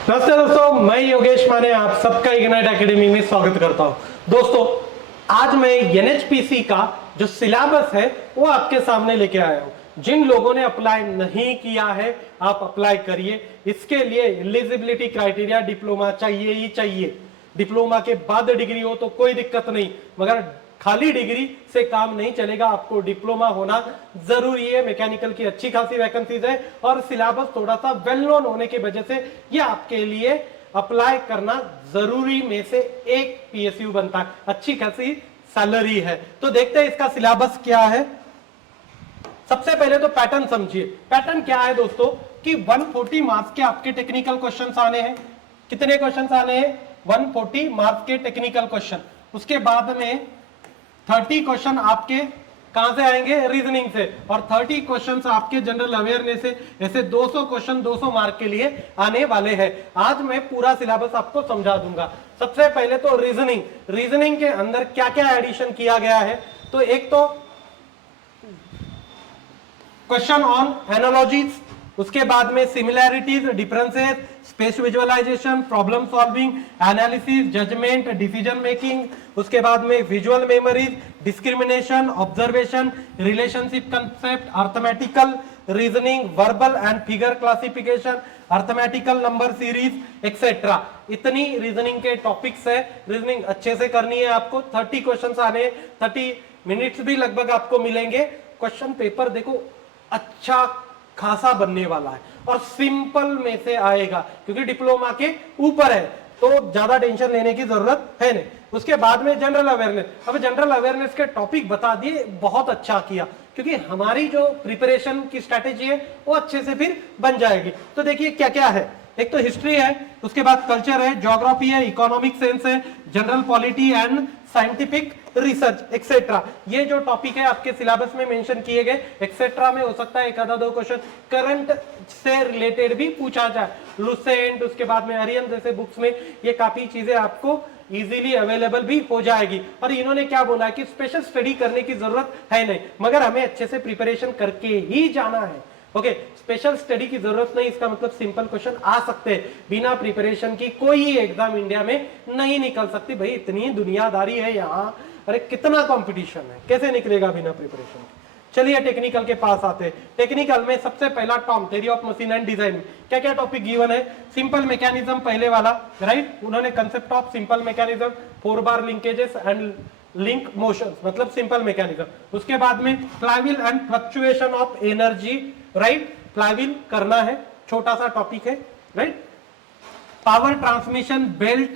नमस्ते दोस्तों, मैं योगेश माने आप सबका इग्नाइट एकेडमी में स्वागत करता हूं। दोस्तों, आज मैं एनएचपीसी का जो सिलेबस है वो आपके सामने लेके आया हूं। जिन लोगों ने अप्लाई नहीं किया है, आप अप्लाई करिए। इसके लिए एलिजिबिलिटी क्राइटेरिया डिप्लोमा चाहिए ही चाहिए। डिप्लोमा के बाद डिग्री हो तो कोई दिक्कत नहीं, मगर खाली डिग्री से काम नहीं चलेगा, आपको डिप्लोमा होना जरूरी है। मैकेनिकल की अच्छी खासी वैकेंसीज है और सिलेबस थोड़ा सा वेल नोन होने की वजह से ये आपके लिए अप्लाई करना जरूरी में से एक पीएसयू बनता है। अच्छी खासी सैलरी है। तो देखते हैं इसका सिलेबस क्या है। सबसे पहले तो पैटर्न समझिए। पैटर्न क्या है दोस्तों कि 140 मार्क्स के आपके टेक्निकल क्वेश्चंस आने हैं। कितने क्वेश्चंस आने हैं? 140 मार्क्स के टेक्निकल क्वेश्चन। उसके बाद में 30 क्वेश्चन आपके कहां से आएंगे? रीजनिंग से। और 30 क्वेश्चंस आपके जनरल अवेयरनेस से। ऐसे 200 क्वेश्चन 200 मार्क के लिए आने वाले हैं। आज मैं पूरा सिलेबस आपको समझा दूंगा। सबसे पहले तो रीजनिंग। रीजनिंग के अंदर क्या क्या एडिशन किया गया है? तो एक तो क्वेश्चन ऑन एनालॉजीज, उसके बाद में similarities, differences, space visualisation, problem solving, analysis, judgement, decision making, उसके बाद में visual memories, discrimination, observation, relationship concept, arithmetical reasoning, verbal and figure classification, arithmetical number series etcetera. इतनी रीजनिंग के टॉपिक्स है। Reasoning अच्छे से करनी है आपको। 30 क्वेश्चंस आने, 30 मिनट्स भी लगभग आपको मिलेंगे। क्वेश्चन पेपर देखो अच्छा खासा बनने वाला है और सिंपल में से आएगा, क्योंकि डिप्लोमा के ऊपर है तो ज्यादा टेंशन लेने की जरूरत है नहीं। उसके बाद में जनरल अवेयरनेस। अब जनरल अवेयरनेस के टॉपिक बता दिए, बहुत अच्छा किया, क्योंकि हमारी जो प्रिपरेशन की स्ट्रेटेजी है वो अच्छे से फिर बन जाएगी। तो देखिए क्या क्या है। एक तो हिस्ट्री है, उसके बाद कल्चर है, ज्योग्राफी है, इकोनॉमिक सेंस है, general polity and scientific research etcetera. ये जो टॉपिक है आपके सिलेबस में मेंशन किए गए। एक्सेट्रा में हो सकता है एक आधा दो क्वेश्चन करंट से रिलेटेड भी पूछा जाए। लुसेंट, उसके बाद में अरियन जैसे बुक्स में ये काफी चीजें आपको इजीली अवेलेबल भी हो जाएगी। और इन्होंने क्या बोला है कि स्पेशल स्टडी करने की जरूरत है नहीं, मगर हमें अच्छे से प्रिपरेशन करके ही जाना है। ओके, स्पेशल स्टडी की जरूरत नहीं, इसका मतलब सिंपल क्वेश्चन आ सकते हैं। बिना प्रिपरेशन की कोई एग्जाम इंडिया में नहीं निकल सकती। भाई इतनी दुनियादारी है यहाँ, अरे कितना कंपटीशन है, कैसे निकलेगा बिना प्रिपरेशन? चलिए टेक्निकल के पास आते हैं। टेक्निकल में सबसे पहला term theory of machine and design. क्या क्या टॉपिक गिवन है? सिंपल मैकेनिज्म पहले वाला, राइट। उन्होंने concept of simple mechanism, 4 bar linkages and link motion, मतलब सिंपल मैकेनिज्म। उसके बाद में flywheel and fluctuation of energy, right. Flywheel करना है, छोटा सा टॉपिक है, right. Power transmission, belt,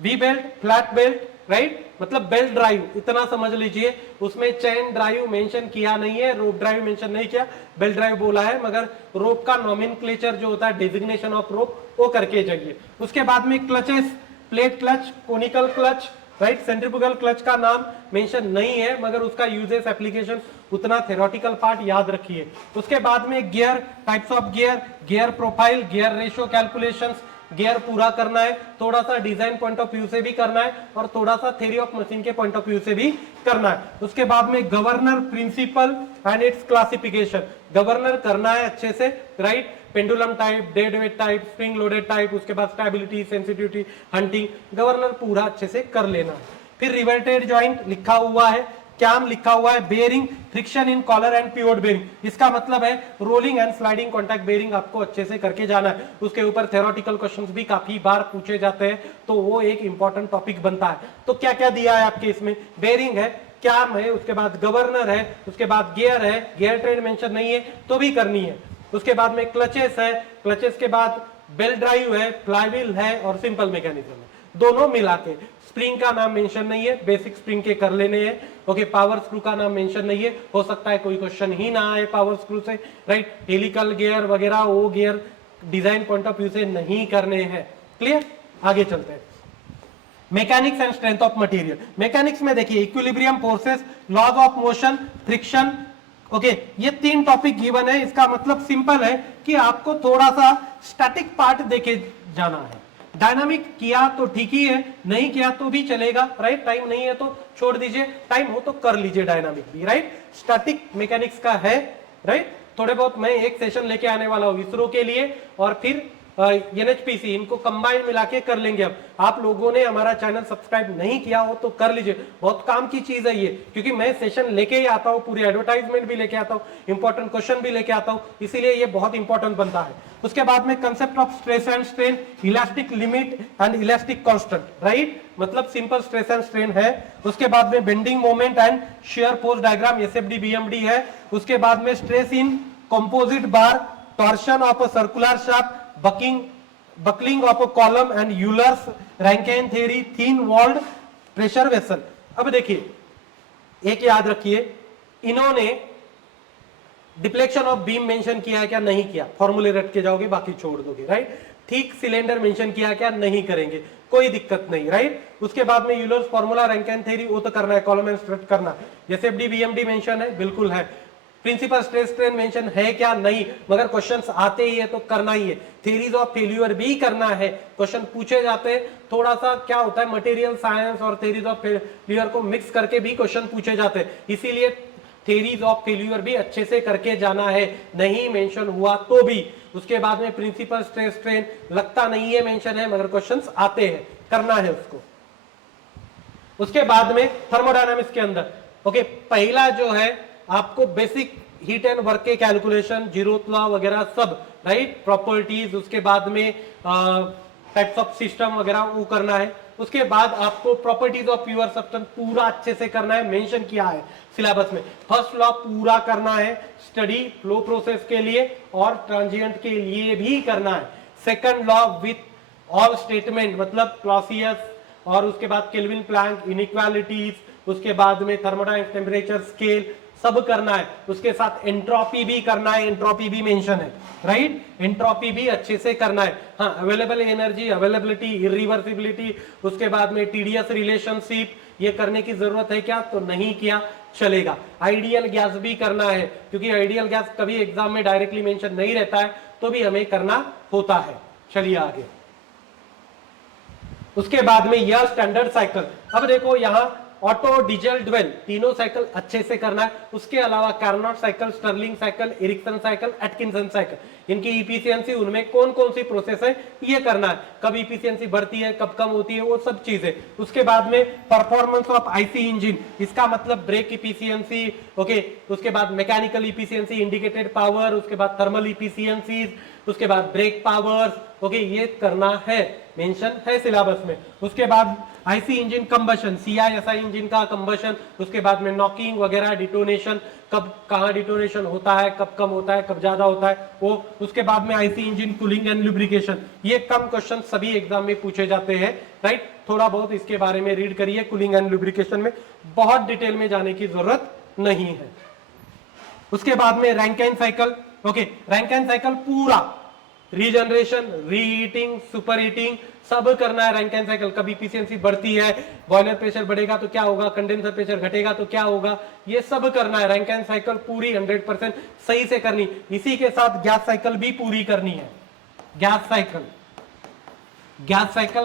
we belt, flat belt, right, मतलब बेल्ट ड्राइव, इतना समझ लीजिए। उसमें चेन ड्राइव मेंशन किया नहीं है, रोप ड्राइव मेंशन नहीं किया, बेल्ट ड्राइव बोला है, मगर रोप का नॉमेनक्लेचर जो होता है, डेजिग्नेशन ऑफ रोप, वो करके जाइए। उसके बाद में clutches, plate clutch, conical clutch, right. Centrifugal clutch का नाम मेंशन नहीं है, मगर उसका यूजेस एप्लीकेशन उतना थ्योरेटिकल पार्ट याद रखिए। उसके बाद में gear, types of gear, gear profile, gear ratio calculations, gear पूरा करना है, थोड़ा सा डिजाइन पॉइंट ऑफ व्यू से भी करना है और थोड़ा सा थ्योरी ऑफ मशीन के पॉइंट ऑफ व्यू से भी करना है। उसके बाद में governor principle and its classification, governor करना है अच्छे से, right. Pendulum type, dead weight type, spring loaded type, उसके बाद स्टेबिलिटी, सेंसिटिविटी, हंटिंग, गवर्नर पूरा अच्छे से कर लेना है। फिर रिवर्टेड जॉइंट लिखा हुआ है, कैम लिखा हुआ है, bearing, friction in collar and pivot bearing, इसका मतलब है rolling and sliding contact bearing आपको अच्छे से करके जाना है। उसके ऊपर थ्योरेटिकल क्वेश्चंस भी काफी बार पूछे जाते हैं, तो वो एक इंपॉर्टेंट टॉपिक बनता है। तो क्या क्या दिया है आपके इसमें? बेयरिंग है, कैम है, उसके बाद गवर्नर है, उसके बाद गियर है, गियर ट्रेड मेंशन नहीं है तो भी करनी है। उसके बाद में क्लचेस है, क्लचेस के बाद बेल्ट ड्राइव है, फ्लाईव्हील है और सिंपल मैकेनिज्म है, दोनों मिला के। स्प्रिंग का नाम मेंशन नहीं है, बेसिक स्प्रिंग के कर लेने हैं। ओके, पावर स्क्रू का नाम मेंशन नहीं है, हो सकता है कोई क्वेश्चन ही ना आए पावर स्क्रू से, राइट। हेलिकल गियर वगैरह वो gear design point of view से नहीं करने हैं। क्लियर? आगे चलते हैं। Mechanics and strength of material. Mechanics में देखिए equilibrium forces, laws of motion, friction, okay, ये 3 टॉपिक गिवन है। इसका मतलब सिंपल है कि आपको थोड़ा सा स्टैटिक पार्ट देके जाना है। डायनामिक किया तो ठीक ही है, नहीं किया तो भी चलेगा, राइट। टाइम नहीं है तो छोड़ दीजिए, टाइम हो तो कर लीजिए डायनामिक भी, राइट। स्टैटिक मैकेनिक्स का है, राइट। थोड़े बहुत मैं एक सेशन लेके आने वाला हूं इसरो के लिए और फिर एनएचपीसी, इनको कंबाइन मिला के कर लेंगे। अब आप लोगों ने हमारा चैनल सब्सक्राइब नहीं किया हो तो कर लीजिए, बहुत काम की चीज है ये, क्योंकि मैं सेशन लेके ही आता हूँ, पूरी एडवर्टाइजमेंट भी लेके आता हूँ, इंपॉर्टेंट क्वेश्चन भी लेके आता हूँ, इसीलिए ये बहुत इंपॉर्टेंट बनता है। उसके बाद में concept of stress and strain, elastic limit and elastic constant, right, मतलब सिंपल स्ट्रेस एंड स्ट्रेन है। उसके बाद में bending moment and shear force diagram, SFD BMD है। उसके बाद में stress in composite bar, torsion of a circular shaft, buckling of a column and Euler's Rankine theory, thin walled pressure vessel. अब देखिए, एक याद रखिए, इन्होंने डिफ्लेक्शन ऑफ बीम मेंशन किया है क्या? नहीं किया, फॉर्मूले रट के जाओगे, बाकी छोड़ दोगे, राइट। थिक सिलेंडर मेंशन किया क्या? नहीं करेंगे, कोई दिक्कत नहीं, राइट। उसके बाद में यूलर्स फॉर्मूला, रैंकिन थ्योरी, वो तो करना है, कॉलम एंड स्ट्रेस करना। एसएफडी बीएमडी मेंशन है, बिल्कुल है। प्रिंसिपल स्ट्रेस स्ट्रेन मेंशन है क्या? नहीं, मगर क्वेश्चंस आते ही है तो करना ही है। थ्योरीज ऑफ फेल्यूर भी करना है, क्वेश्चन पूछे जाते हैं। थोड़ा सा क्या होता है, मटेरियल साइंस और थ्योरीज ऑफ फेल्यूर को मिक्स करके भी क्वेश्चन पूछे जाते हैं, इसीलिए थ्योरीज ऑफ फेल्यूर भी अच्छे से करके जाना है, नहीं मेंशन हुआ तो भी। उसके बाद में प्रिंसिपल स्ट्रेस स्ट्रेन लगता नहीं है मेंशन है, मगर क्वेश्चंस आते हैं, करना है उसको। उसके बाद में थर्मोडायनामिक्स के अंदर, ओके, पहला जो है आपको बेसिक हीट एंड वर्क के कैलकुलेशन, जीरोथ लॉ वगैरह सब, राइट, प्रॉपर्टीज, उसके बाद में टाइप्स ऑफ सिस्टम वगैरह वो करना है। उसके बाद आपको प्रॉपर्टीज ऑफ प्योर सब्सटेंस पूरा अच्छे से करना है, मेंशन किया है सिलेबस में। फर्स्ट लॉ पूरा करना है, स्टडी फ्लो प्रोसेस के लिए और ट्रांजिएंट के लिए भी करना है। Second law with all statement, मतलब क्लॉसियस, और उसके बाद केल्विन प्लैंक इनइक्वालिटीज, उसके बाद में थर्मोडायनामिक टेम्परेचर स्केल, सब करना है। उसके साथ एंट्रोपी भी करना है, एंट्रोपी भी मेंशन है, राइट, एंट्रोपी भी अच्छे से करना है। हाँ, अवेलेबल एनर्जी, अवेलेबिलिटी, इरिवर्सिबिलिटी, उसके बाद में टीडीएस रिलेशनशिप, ये करने की जरूरत है क्या? तो नहीं किया चलेगा। आइडियल गैस भी करना है, क्योंकि आइडियल गैस कभी एग्जाम में डायरेक्टली मेंशन नहीं रहता है, तो भी हमें करना होता है। चलिए आगे। उसके बाद में यह स्टैंडर्ड साइकिल, अब देखो यहां ऑटो, डीजल, ड्वेल, तीनों साइकिल अच्छे से करना है। उसके अलावा Carnot cycle, Stirling cycle, Ericsson cycle, Atkinson cycle, इनकी इफिशियंसी, उनमें कौन कौन सी प्रोसेस है ये करना है, कब इफिशियंसी बढ़ती है, कब कम होती है, वो सब चीजें। उसके बाद में परफॉर्मेंस ऑफ आईसी इंजन, इसका मतलब ब्रेक इफिशियंसी, ओके। उसके बाद मैकेनिकल इफिशियंसी, इंडिकेटेड पावर, उसके बाद थर्मल इफिशियंसी, उसके बाद ब्रेक पावर्स, ओके, ये करना है, मेंशन है सिलेबस में। उसके बाद IC engine combustion, CI SI engine का कंबशन, उसके बाद में नॉकिंग वगैरह, डिटोनेशन, कब कहां डिटोनेशन होता है, कब कम होता है, कब ज्यादा होता है वो। उसके बाद में IC engine cooling and lubrication, ये कम क्वेश्चन सभी एग्जाम में पूछे जाते हैं, राइट। थोड़ा बहुत इसके बारे में रीड करिए, कूलिंग एंड लुब्रिकेशन में बहुत डिटेल में जाने की जरूरत नहीं है। उसके बाद में Rankine cycle, okay, Rankine cycle पूरा, रीजनरेशन, रीहीटिंग, सुपर हीटिंग, सब करना है रैंकिन साइकिल। कब इफिशियंसी बढ़ती है, बॉयलर प्रेशर बढ़ेगा तो क्या होगा, कंडेंसर प्रेशर घटेगा तो क्या होगा, ये सब करना है। रैंकिन साइकिल पूरी 100% सही से करनी। इसी के साथ गैस साइकिल भी पूरी करनी है। गैस साइकिल,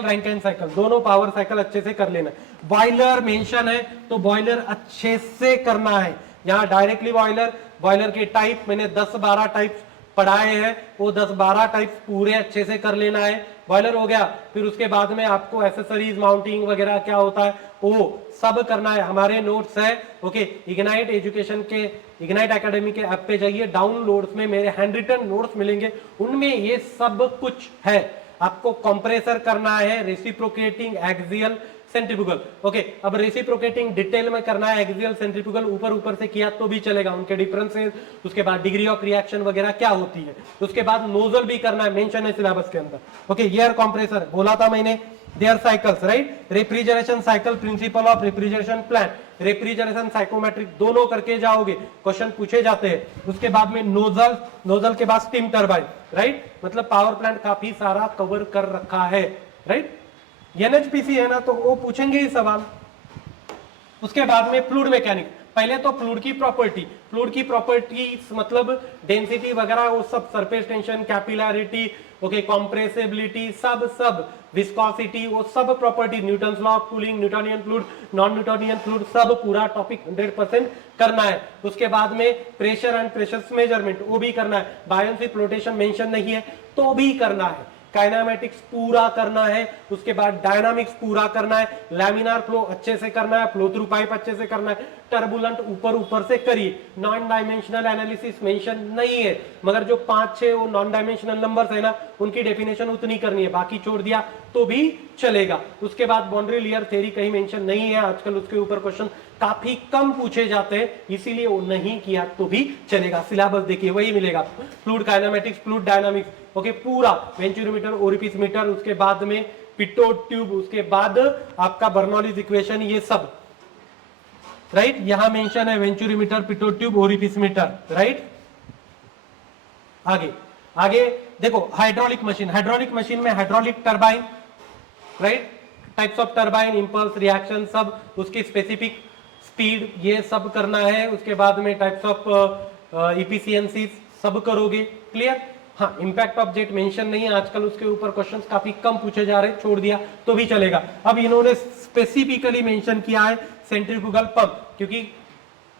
रैंकिन साइकिल, दोनों पावर साइकिल अच्छे से कर लेना। बॉयलर मेंशन है तो बॉयलर अच्छे से करना है। यहाँ डायरेक्टली बॉयलर के टाइप मैंने 10-12 टाइप्स पढ़ाए हैं, वो 10-12 टाइप्स पूरे अच्छे से कर लेना है। बॉयलर हो गया, फिर उसके बाद में आपको एसेसरीज, माउंटिंग वगैरह क्या होता है वो सब करना है। हमारे नोट्स है, ओके, इग्नाइट एजुकेशन के, इग्नाइट एकेडमी के ऐप पे जाइए, डाउनलोड्स में मेरे हैंड रिटन नोट्स मिलेंगे, उनमें ये सब कुछ है। आपको कंप्रेसर करना है, रेसिप्रोकेटिंग, एक्सियल, सेंट्रीफ्यूगल, ओके। अब रेसिप्रोकेटिंग डिटेल में करना है, एक्सियल, सेंट्रीफ्यूगल ऊपर से किया तो भी चलेगा, उनके डिफरेंसेस, उसके बाद डिग्री ऑफ रिएक्शन वगैरह क्या होती है। उसके बाद नोजल भी करना है, मेंशन है सिलेबस के अंदर, ओके। एयर कंप्रेसर बोला था मैंने, their cycles, right. Refrigeration cycle, principle of refrigeration plant, refrigeration, psychometric, दोनों करके जाओगे, क्वेश्चन पूछे जाते हैं। उसके बाद में नोजल के बाद स्टीम टरबाइन, राइट, मतलब पावर प्लांट काफी सारा कवर कर रखा है, राइट। एनएचपीसी है ना, तो वो पूछेंगे ही सवाल। उसके बाद में फ्लूइड मैकेनिक, पहले तो फ्लूइड की प्रॉपर्टी मतलब डेंसिटी वगैरह वो सब, surface tension, capillarity, okay, compressibility, सब विस्कोसिटी, वो सब property, Newton's law of cooling, Newtonian fluid, non Newtonian fluid, सब पूरा टॉपिक 100% करना है। उसके बाद में प्रेशर एंड प्रेशर मेजरमेंट, वो भी करना है। बायोन्सी फ्लोटेशन मेंशन नहीं है तो भी करना है। काइनेमेटिक्स पूरा करना है, उसके बाद डायनामिक्स पूरा करना है, लैमिनार फ्लो अच्छे से करना है, फ्लो थ्रू पाइप अच्छे से करना है, टर्बुलेंट ऊपर ऊपर से करिए। नॉन डायमेंशनल एनालिसिस मेंशन नहीं है, मगर जो 5-6 वो नॉन डायमेंशनल नंबर्स है ना, उनकी डेफिनेशन उतनी करनी है, बाकी छोड़ दिया तो भी चलेगा। उसके बाद बाउंड्री लेयर थ्योरी कहीं मेंशन नहीं है, आजकल उसके ऊपर क्वेश्चन काफी कम पूछे जाते हैं, इसीलिए वो नहीं किया तो भी चलेगा। सिलेबस देखिए वही मिलेगा, fluid kinematics, fluid dynamics, okay पूरा, वेंचुरोमीटर, ओरिफिस मीटर, उसके बाद में पिटोट ट्यूब, उसके बाद आपका बर्नौलीज इक्वेशन, ये सब राइट। यहां मेंशन है venturimeter, pitot tube, orifice meter, right. आगे आगे देखो, हाइड्रोलिक मशीन, हाइड्रोलिक मशीन में hydraulic turbine, right, types of turbine, impulse, reaction, सब उसकी स्पेसिफिक स्पीड, ये सब करना है। उसके बाद में टाइप्स ऑफ इफिशियंसीज सब करोगे, क्लियर। हाँ, इंपैक्ट ऑफ जेट मेंशन नहीं है आजकल, उसके ऊपर क्वेश्चंस काफी कम पूछे जा रहे, छोड़ दिया तो भी चलेगा। अब इन्होंने स्पेसिफिकली मेंशन किया है सेंट्रीफ्यूगल पंप, क्योंकि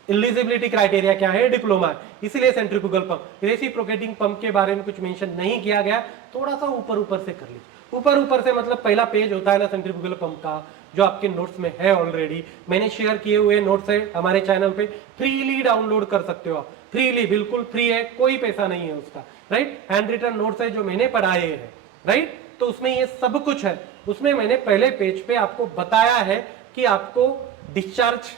एलिजिबिलिटी क्राइटेरिया क्या है, डिप्लोमा है, इसलिए सेंट्रीफ्यूगल पंप। रेसिप्रोकेटिंग पंप के बारे में कुछ मेंशन नहीं किया गया, थोड़ा सा ऊपर ऊपर से कर लीजिए। ऊपर ऊपर से मतलब पहला पेज होता है ना सेंट्रीफ्यूगल पंप का, जो आपके नोट्स में है ऑलरेडी, मैंने शेयर किए हुए नोट्स है हमारे चैनल पे, फ्रीली डाउनलोड कर सकते हो आप, फ्रीली, बिल्कुल फ्री है, कोई पैसा नहीं है उसका, राइट। हैंड रिटन नोट्स है जो मैंने पढ़ाए हैं, राइट, तो उसमें ये सब कुछ है। उसमें मैंने पहले पेज पे आपको बताया है कि आपको डिस्चार्ज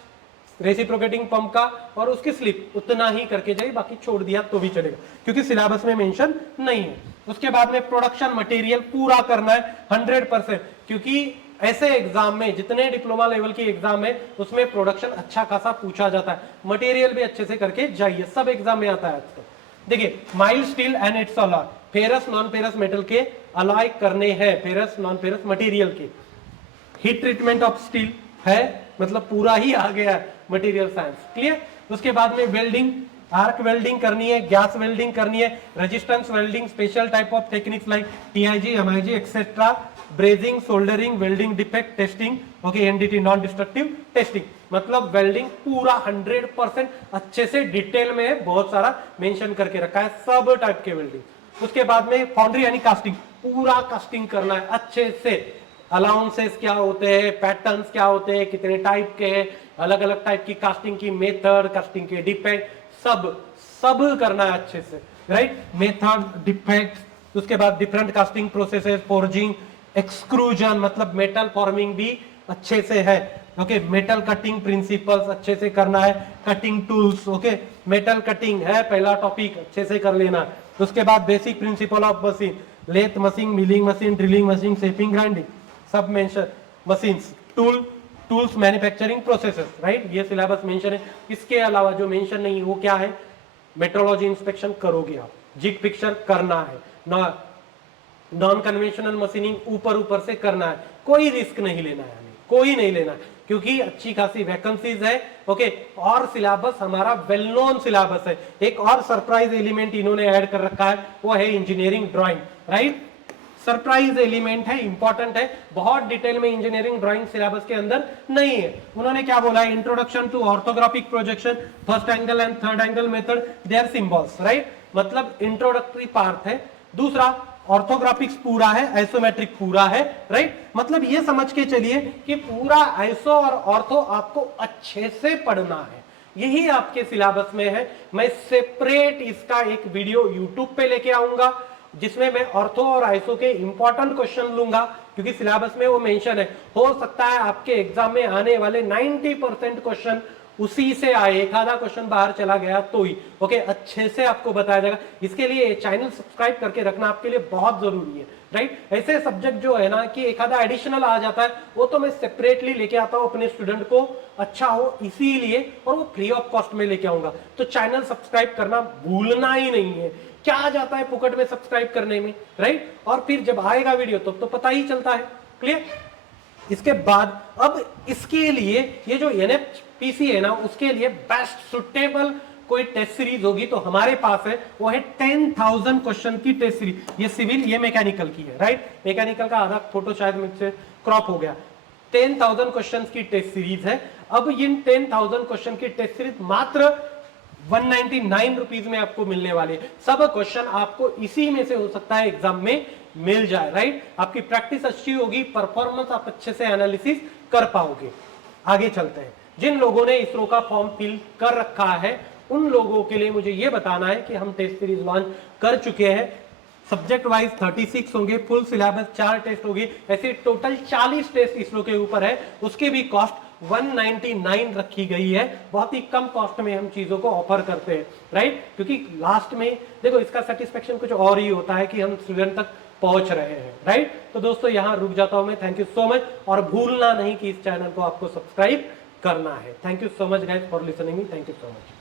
रेसिप्रोकेटिंग पंप का और उसकी स्लिप उतना ही करके जाइए, बाकी छोड़ दिया तो भी चलेगा, क्योंकि सिलेबस में मेंशन नहीं है। उसके बाद में प्रोडक्शन मटेरियल पूरा करना है 100%, क्योंकि ऐसे एग्जाम में, जितने डिप्लोमा लेवल की एग्जाम है, उसमें प्रोडक्शन अच्छा खासा पूछा जाता है, मटेरियल भी अच्छे से करके जाइए, सब एग्जाम में आता है आजकल। देखिए, mild steel and it's alloy, ferrous non ferrous metal के अलॉय करने हैं, फेरस नॉन फेरस मटेरियल के। हीट ट्रीटमेंट ऑफ स्टील है, मतलब पूरा ही आ गया है मटेरियल साइंस, क्लियर। उसके बाद में वेल्डिंग, आर्क वेल्डिंग करनी है, गैस वेल्डिंग करनी है, resistance welding, special type of techniques like TIG, MIG etcetera, brazing, soldering, welding defect testing, okay, NDT non destructive testing, मतलब वेल्डिंग पूरा 100% अच्छे से डिटेल में बहुत सारा मेंशन करके रखा है, सब टाइप के वेल्डिंग। उसके बाद में फाउंड्री यानी कास्टिंग, पूरा कास्टिंग करना है अच्छे से, अलाउंसेस क्या होते हैं, पैटर्न्स क्या होते हैं, कितने टाइप के हैं, अलग अलग टाइप की कास्टिंग की मेथड, कास्टिंग के डिफेक्ट, सब करना है अच्छे से, राइट, मेथड, डिफेक्ट। उसके बाद डिफरेंट कास्टिंग प्रोसेसेस, फोर्जिंग, एक्सक्रूजन, मतलब मेटल फॉर्मिंग भी अच्छे से है, ओके, मेटल कटिंग प्रिंसिपल्स अच्छे से करना है, cutting tools, okay, metal cutting है पहला टॉपिक, अच्छे से कर लेना। उसके बाद basic principle of machine, lathe machine, milling machine, drilling machine, shaping, grinding, सब mention, machines, tools, manufacturing processes, right, ये सिलेबस मेंशन है। इसके अलावा जो मेंशन नहीं वो क्या है, मेट्रोलॉजी इंस्पेक्शन करोगे आप, जिग पिक्चर करना है, नॉन कन्वेंशनल मशीनिंग ऊपर से करना है, कोई रिस्क नहीं लेना है हमें, कोई नहीं लेना है, क्योंकि अच्छी खासी वैकेंसीज है, ओके। और सिलेबस हमारा वेल नोन सिलेबस है। एक और सरप्राइज एलिमेंट इन्होंने ऐड कर रखा है, वो है engineering drawing, right, surprise element है, इंपॉर्टेंट है, बहुत डिटेल में इंजीनियरिंग ड्राइंग सिलेबस के अंदर नहीं है। उन्होंने क्या बोला है, introduction to orthographic projection, first angle and third angle method, their symbols, right, मतलब इंट्रोडक्टरी पार्ट है। दूसरा, ऑर्थोग्राफिक्स पूरा है, आइसोमेट्रिक पूरा है, राइट, मतलब ये समझ के चलिए कि पूरा आइसो और ऑर्थो आपको अच्छे से पढ़ना है, यही आपके सिलेबस में है। मैं सेपरेट इसका एक वीडियो यूट्यूब पे लेके आऊंगा, जिसमें मैं ऑर्थो और आइसो के इंपॉर्टेंट क्वेश्चन लूंगा, क्योंकि सिलेबस में वो मेंशन है। हो सकता है आपके एग्जाम में आने वाले 90% क्वेश्चन उसी से आए, एक आधा क्वेश्चन बाहर चला गया तो ही, ओके, अच्छे से आपको बताया जाएगा। इसके लिए चैनल सब्सक्राइब करके रखना आपके लिए बहुत जरूरी है, राइट। ऐसे सब्जेक्ट जो है ना कि एक आधा एडिशनल आ जाता है, वो तो मैं सेपरेटली लेके आता हूँ अपने स्टूडेंट को अच्छा हो इसीलिए, और वो फ्री ऑफ कॉस्ट में लेके आऊंगा। तो चैनल सब्सक्राइब करना भूलना ही नहीं है, क्या आ जाता है पुकट में सब्सक्राइब करने में, राइट, और फिर जब आएगा वीडियो तो पता ही चलता है, क्लियर। इसके बाद अब इसके लिए ये जो एनएफपीसी है ना, उसके लिए बेस्ट सुटेबल कोई टेस्ट सीरीज होगी तो हमारे पास है, वो है 10,000 क्वेश्चन की टेस्ट सीरीज। ये सिविल, ये मैकेनिकल की है, राइट, मैकेनिकल का आधा फोटो शायद मुझसे क्रॉप हो गया। 10,000 क्वेश्चन की टेस्ट सीरीज है। अब इन 10,000 क्वेश्चन की टेस्ट सीरीज मात्र 199 रुपीज में आपको मिलने वाले। सब क्वेश्चन आपको इसी में से हो सकता है एग्जाम में मिल जाए, राइट। आपकी प्रैक्टिस अच्छी होगी, परफॉर्मेंस आप अच्छे से एनालिसिस कर पाओगे। आगे चलते हैं। जिन लोगों ने इसरो का फॉर्म फिल कर रखा है उन लोगों के लिए मुझे ये बताना है कि हम टेस्ट सीरीज लॉन्च कर चुके हैं। सब्जेक्ट वाइज 36 होंगे, फुल सिलेबस 4 टेस्ट होगी, ऐसे टोटल 40 टेस्ट इसरो के ऊपर है। उसके भी कॉस्ट 199 रखी गई है। बहुत ही कम कॉस्ट में हम चीजों को ऑफर करते हैं, राइट। क्योंकि लास्ट में देखो इसका सेटिस्फेक्शन कुछ और ही होता है कि हम स्टूडेंट तक पहुंच रहे हैं, राइट। तो दोस्तों यहां रुक जाता हूं मैं। थैंक यू सो मच, और भूलना नहीं कि इस चैनल को आपको सब्सक्राइब करना है। Thank you so much guys for listening me. Thank you so much.